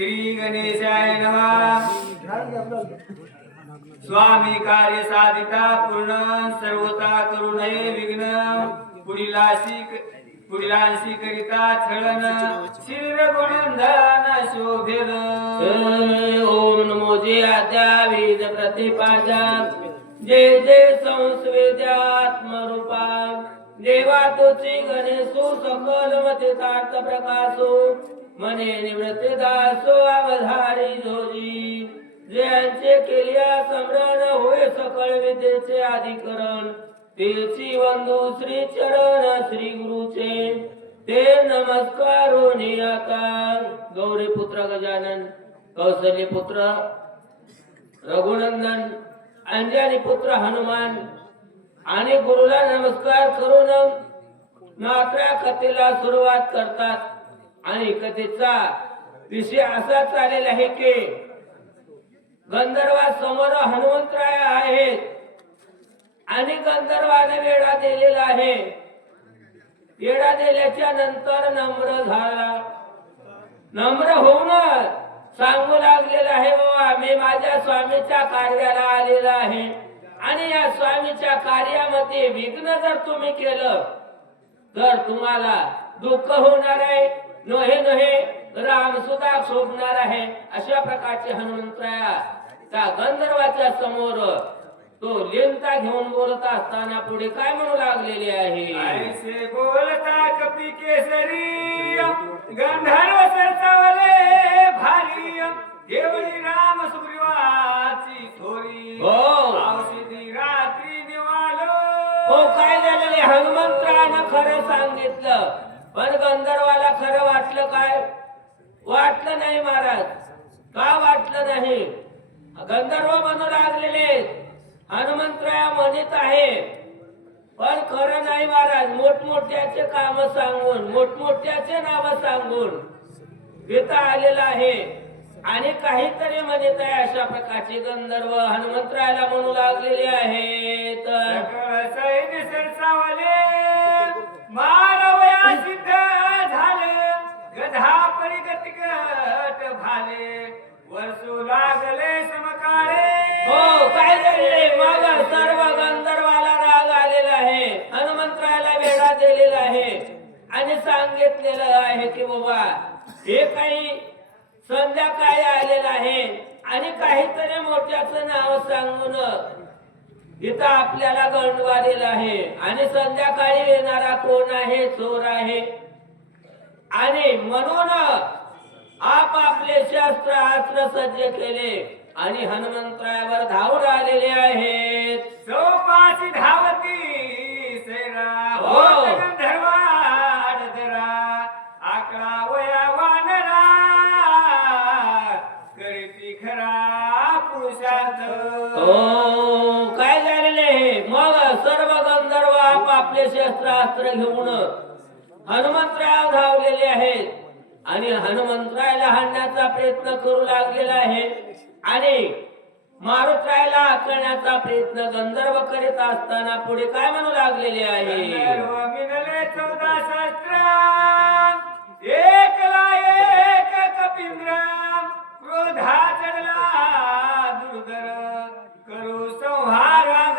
श्री गणेशाय नमः। स्वामी कार्य साधिता पूर्ण सर्वता करुणये विघ्न पुढीलाशी पुढीलाशी करिता छळन शिर गुणधन शोभेल ओम नमो जे आद्या वेद प्रतिपाजा जय जय संस्वेद्यात्मरूपा। देवा तुची गणेशो सकल मते तार्थ प्रकाशो। मने निवृत्त दासो अवधारी जोजी ज्यांचे केल्या समरण होय सकळ विद्येचे अधिकरण. तेची वंदू श्री चरण श्री गुरुचे. ते नमस्कार आता गौरी पुत्र गजानन कौशल्य पुत्र रघुनंदन अंजनी पुत्र हनुमान. आणि गुरुला नमस्कार करून मात्रा कथेला सुरुवात करतात. आणि कथेचा विषय असा चालेल आहे की गंधर्वा समोर हनुमंतराय आहेत. आणि गंधर्वाने वेढा दिलेला आहे. वेढा दिल्याच्या नंतर नम्र झाला. नम्र होऊन सांगू लागलेला आहे बाबा मी माझ्या स्वामीच्या कार्याला आलेला आहे. आणि या स्वामीच्या कार्यामध्ये विघ्न जर तुम्ही केलं तर तुम्हाला दुःख होणार आहे. नोहे नोहे राम सुद्धा शोभणार आहे. अशा प्रकारचे हनुमंतराया त्या गंधर्वाच्या समोर तो लेंता घेऊन बोलत असताना पुढे काय म्हणू लागलेले आहे? बोलता कपी केसरी गंधर्व सरसावले भारी केवळी राम सुग्रीवाची थोरी. हो. औषधी रात्री निवालो. हो काय झालेले? हनुमंतरानं खरं सांगितलं. पण गंधर्वाला खरं वाटलं काय? वाटलं नाही महाराज. का वाटलं नाही? गंधर्व म्हणू लागलेले हनुमंतराया म्हणत आहे. पण खरं नाही महाराज मोठमोठ्याचे काम सांगून मोठमोठ्याचे नाव सांगून इथं आलेला आहे. आणि काहीतरी म्हणत आहे अशा प्रकारचे गंधर्व हनुमंतरायाला म्हणू लागलेले आहेत. सैन्य सरसावले मानवया सिद्ध झाले गधा परिगतिकट भाले. वर्षो लागले समकाळे. हो काय झाले मग सर्व गंधर्वाला राग आलेला आहे हनुमंतरायाला वेढा दिलेला आहे. आणि सांगितलेलं आहे की बाबा हे काही संध्याकाळी आलेलं आहे. आणि काहीतरी मोठ्याचं नाव सांगून इथं आपल्याला गंडवालेलं आहे. आणि संध्याकाळी येणारा कोण आहे? चोर आहे. आणि म्हणून आप आपले शस्त्र अस्त्र सज्ज केले. आणि हनुमंतरायावर धावून आलेले आहेत. चौपाशी धावती सैरा हो. होत शस्त्रास्त्र घेऊन हनुमंतराव धावलेले आहेत. आणि हनुमंतरायला हाणण्याचा प्रयत्न करू लागलेला आहे. आणि मारुतरायला आकळण्याचा प्रयत्न गंधर्व करीत असताना पुढे काय म्हणू लागलेले आहे? चौदा शास्त्र एकला एक कपिंद्र क्रोधा चढला दुर्धर करू संहारा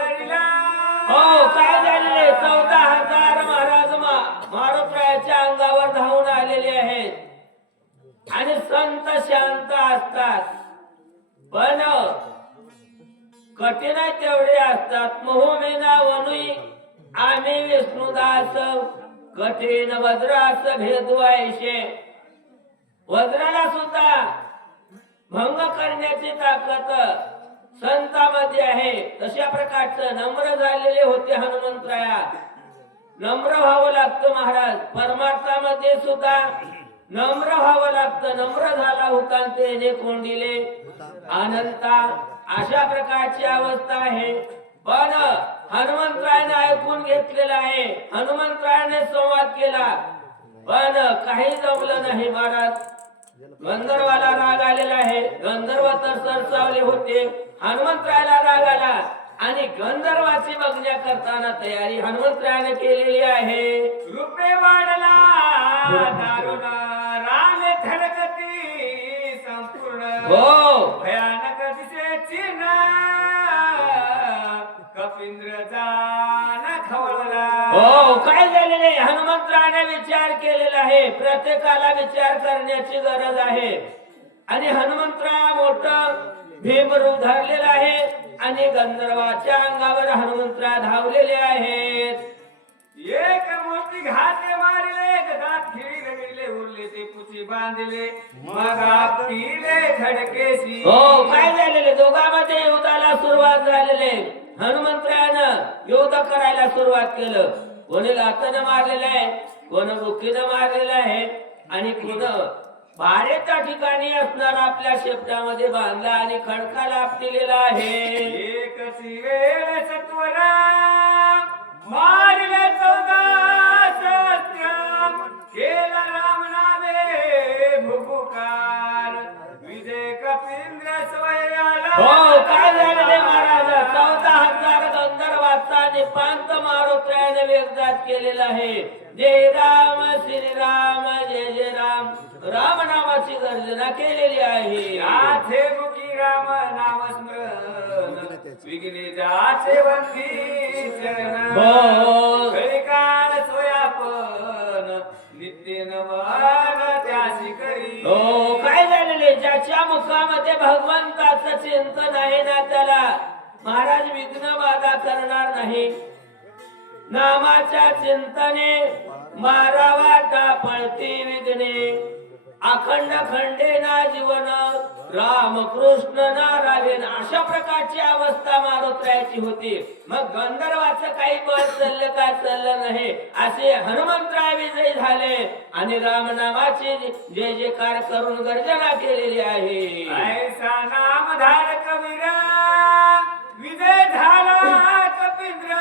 आत्महोमे नावनुई वनुई आम्ही विष्णुदास कठीण वज्रास भेदवायशे वज्राला सुद्धा भंग करण्याची ताकद संतामध्ये आहे. तशा प्रकारचं नम्र झालेले होते हनुमंतराया. नम्र व्हावं लागतं महाराज. परमार्थामध्ये सुद्धा नम्र व्हावं लागतं. नम्र झाला होता आणि कोंडिले. अनंता अशा प्रकारची अवस्था आहे. पण हनुमंतरायाने ऐकून घेतलेलं आहे. हनुमंतरायाने संवाद केला. पण काही जमलं नाही महाराज. गंधर्वाला राग आलेला आहे. गंधर्व तर सरसावले होते. हनुमंतरायाला राग आला. आणि गंधर्वाची बघण्या करताना तयारी हनुमंतरायाने केलेली आहे. रूपे वाढला. दारुण. राम धडकती. कपिंद्र जान खवळला हो काय झालेले हनुमंतराने विचार केलेला आहे. प्रत्येकाला विचार करण्याची गरज आहे. आणि हनुमंतराया मोठ भीमरूप धरलेलं आहे आणि गंधर्वाच्या अंगावर हनुमंतरा धावलेले आहेत. एक मोठी घाते मारिले गदात खिळी रगडले उरले ते पुची बांधले. मग आपले खडकेशी हो काय झालेले? दोघांमध्ये युद्धाला सुरुवात झालेले. हनुमंतरायानं युद्ध करायला सुरुवात केलं. कोणी लातानं मारलेलं आहे कोण मुखीनं मारलेलं आहे आणि कोण भारेच्या ठिकाणी असणार आपल्या शेपटामध्ये बांधला आणि खडकाला आपलेला आहे. एकची वेळ सत्वरा मारले चौदा. भुभुकार विजय कपिंद्र हो काय झालेले महाराज? चौदा हजार गंधर्वाचा निपांत मारुत्र्याने वेगदात केलेला आहे. जय राम श्रीराम जय जय राम. राम नामाची गर्जना केलेली आहे. याचे मुखी राम नाम स्मरण विघ्ने जाचे वंदी चरण. हो. काळ सोयापन. नित्य नवन ज्याच्या मुखामध्ये भगवंताचं चिंतन आहे ना त्याला? महाराज विघ्न बाधा करणार नाही. नामाच्या चिंतने मारावा पळती विघ्ने. अखंड खंडे ना जीवन राम कृष्ण नारायण अशा प्रकारची अवस्था मारुत्रायाची होती. मग गंधर्वाचं काही बळ चाललं काय चाललं नाही असे हनुमंतराय विजयी झाले. आणि रामनामाची जय जयकार करून गर्जना केलेली आहे. ऐसा नाम धारक वीरा विजय झाला कपिंद्र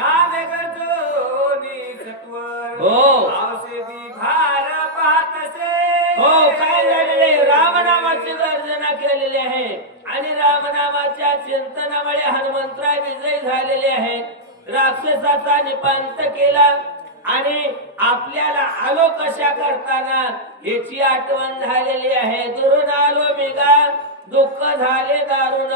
नामे गजोनी सत्वर. हो. रामनामाच्या चिंतनामुळे हनुमंतराय विजयी झालेले आहेत राक्षसाचा निपांत केला आणि आपल्याला आलो कशा करताना याची आठवण झालेली आहे. दुरून आलो मिगा दुःख झाले दारुण.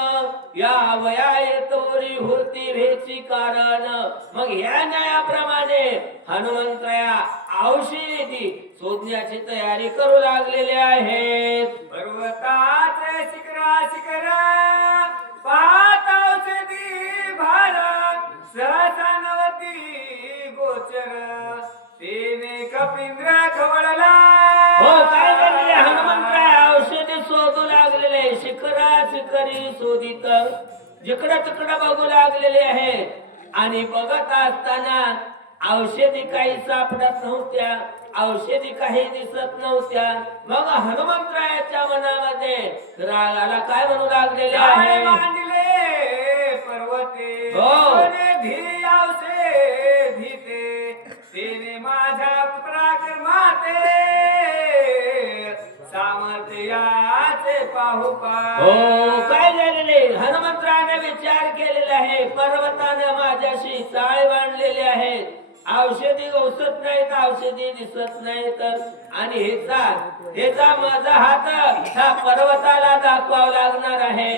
या वया येतोरी होती भेची कारण. मग या न्यायाप्रमाणे हनुमंतया औषधी शोधण्याची तयारी करू लागलेले आहेत. पर्वताचे शिखरा शिखर पाहत औषधी भार. सहसा नवती गोचर. तेने कपिंद्र खवळला. शिखरी शोधित. जिकडं तिकडं बघू लागलेले आहे. आणि बघत असताना औषधी काही सापडत नव्हत्या. औषधी काही दिसत नव्हत्या. मग हनुमंतरायाच्या मनामध्ये रागाला काय म्हणू लागलेले आहे? मांडले पर्वते हो. हो काय झालेले? हनुमंतराने विचार केलेला आहे. पर्वताने माझ्याशी चाळे बांधलेले आहेत. औषधी औषध नाहीत औषधी दिसत नाहीत. आणि हेचा हेचा माझा हात ह्या पर्वताला दाखवावा लागणार आहे.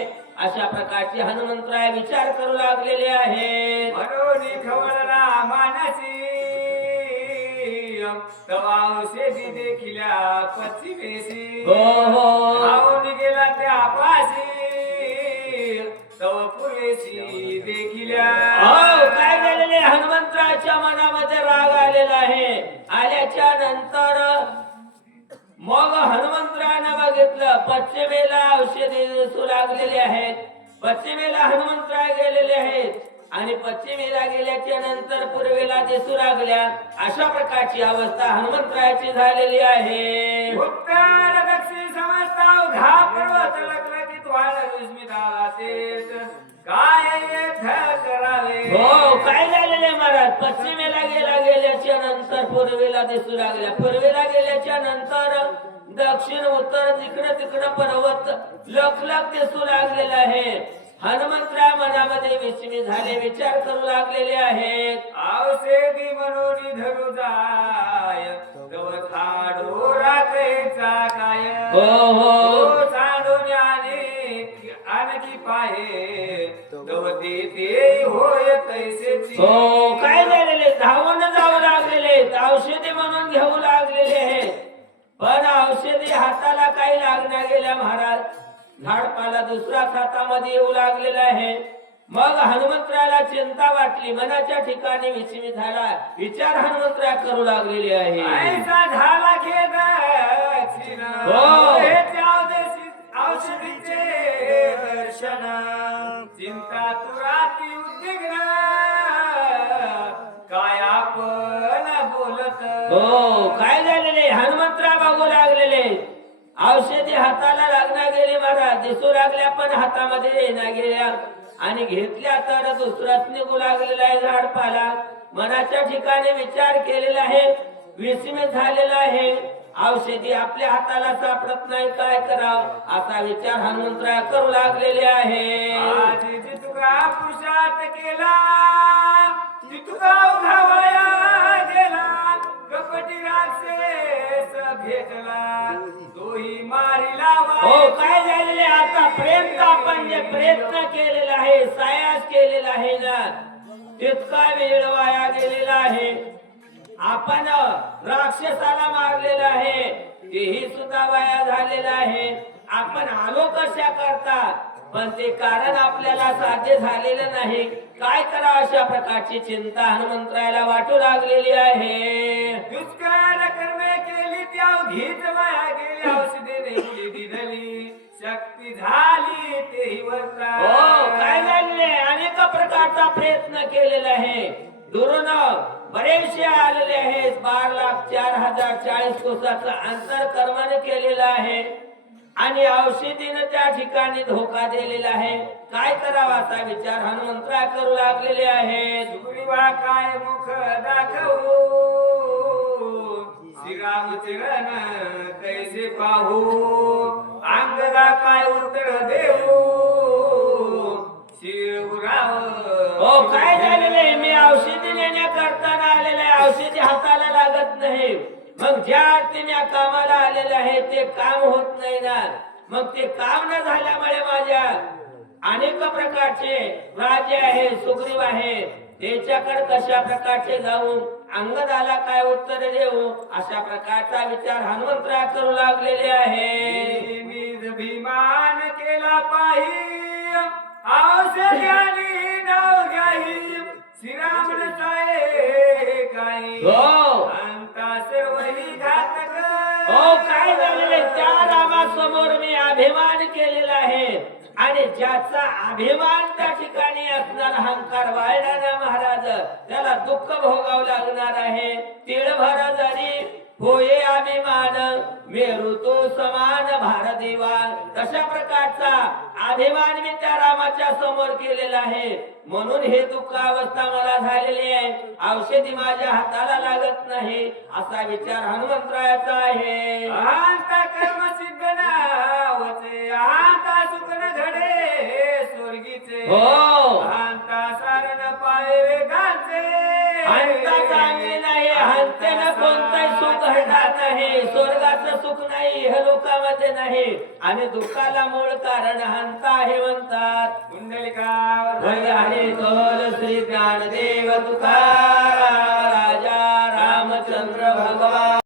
अशा प्रकारचे हनुमंतराय विचार करू लागलेले आहेत. म्हणून खवळला मानसी तवा औषधी देखिल्या पश्चिमेशी हो हो. धावून गेला त्या पाशी तव पुरेशी देखिल्या. हो काय झालेले हनुमंतराच्या मनामध्ये राग आलेला आहे. आल्याच्यानंतर मग हनुमंतरानं बघितलं पश्चिमेला औषधे दिसू लागलेली आहेत. पश्चिमेला हनुमंतराय गेलेले आहेत. आणि पश्चिमेला गेल्याच्यानंतर पूर्वेला दिसू लागल्या अशा प्रकारची अवस्था हनुमंतरायाची झालेली आहे. उत्तर दक्षिण समजता घा पर्वत तेच काय करावे? हो काय झालेले महाराज? पश्चिमेला गेला गेल्याच्यानंतर पूर्वेला दिसू लागल्या. पूर्वेला गेल्याच्यानंतर दक्षिण उत्तर तिकडे तिकडे पर्वत लखलख दिसू लागलेला आहे. हनुमंतराय मनामध्ये विस्मी झाले विचार करू लागलेले आहेत. औषधी म्हणून धरू जाय. तव थाडो राखेचा काय हो, हो. सांडून आणि आणखी पाहे. तव ते होय तैसेची हो काय झालेले? धावून जाऊ लागलेले औषधी म्हणून घेऊ लागलेले आहे पण औषधी हाताला काही लागण्या गेल्या महाराज. झाडपाला दुसऱ्याच हातामध्ये येऊ लागलेला आहे. मग हनुमंतराला चिंता वाटली. मनाच्या ठिकाणी झाला. विचार हनुमंतरा करू लागलेले आहे. ऐसा झाला दिसू लागल्या पण हातामध्ये येण्या गेल्या. आणि घेतल्या तर दुसराच निघू लागलेला आहे झाडपाला. मनाच्या ठिकाणी विचार केलेला आहे. विस्मित झालेला आहे. औषधी आपल्या हाताला सापडत नाही. काय करावं? असा विचार हनुमंतरा करू लागलेले आहे. आधी पुरुषात केला तुका उघावया गेला. कपटी राक्षस भेटला तोही मारिला हो काय झालेले आता प्रयत्न आपण जे प्रयत्न केलेला आहे सायास केलेला आहे ना तितका वेळ वाया गेलेला आहे. आपण राक्षसाला मारलेला आहे तेही सुद्धा वाया झालेला आहे. आपण आलो कशा करता? पण ते कारण आपल्याला साध्य झालेलं नाही. काय करा अशा प्रकारची चिंता हनुमंतरायला वाटू लागलेली आहे? दुष्काळ कर्मे केली त्या घीच वाया गेली औषधे शक्ती झाली तेही वर्ता हो काय झालेले अनेक प्रकारचा प्रयत्न केलेला आहे. दुरून बरेचसे आलेले आहेत. बार लाख चार हजार चाळीस कोसाचं अंतर कर्माने केलेलं आहे. आणि औषधीनं त्या ठिकाणी धोका दिलेला आहे. काय करावा असा विचार हनुमंतरा करू लागलेले सुग्रीवा काय मुख दाखवू? श्रीरामचरण कैसे पाहू? अंगदा काय उत्तर देऊ? शिवराव हो काय झालेलं आहे? मी औषधी नेण्याकरता आलेलं आहे. औषधी हाताला लागत नाही. मग ज्या अर्थी मी कामाला आलेलं आहे ते काम होत नाही ना. मग ते काम न झाल्यामुळे माझ्या अनेक प्रकारचे राजे आहे सुग्रीव आहे त्याच्याकडे कशा प्रकारचे जाऊन अंगदाला काय उत्तर देऊ? अशा प्रकारचा विचार हनुमंतरा करू लागलेले आहे. भीमान केला पाही औषधाने नाव घ्याही श्रीरामन साये काही. समोर मी अभिमान केलेला आहे. आणि ज्याचा अभिमान त्या ठिकाणी असणार अहंकार वाढला ना महाराज त्याला दुःख भोगावं लागणार आहे. तिळभर जरी होये अभिमान मेरू तो समान भारदेवा तशा प्रकारचा अभिमान मी त्या रामाच्या समोर केलेला आहे. म्हणून हे दुःख अवस्था मला झालेली आहे. औषधी माझ्या हाताला लागत नाही. असा विचार हनुमंतरायाचा आहे. कर्म सिद्ध नावचे सुखन घडे स्वर्गीचे. हो सुख नाही हे लोकांमध्ये नाही. आणि दुःखाला मूळ कारण हंता आहे म्हणतात. कुंडलिकावर हरी हरी बोल श्री ज्ञानदेव तुकाराम.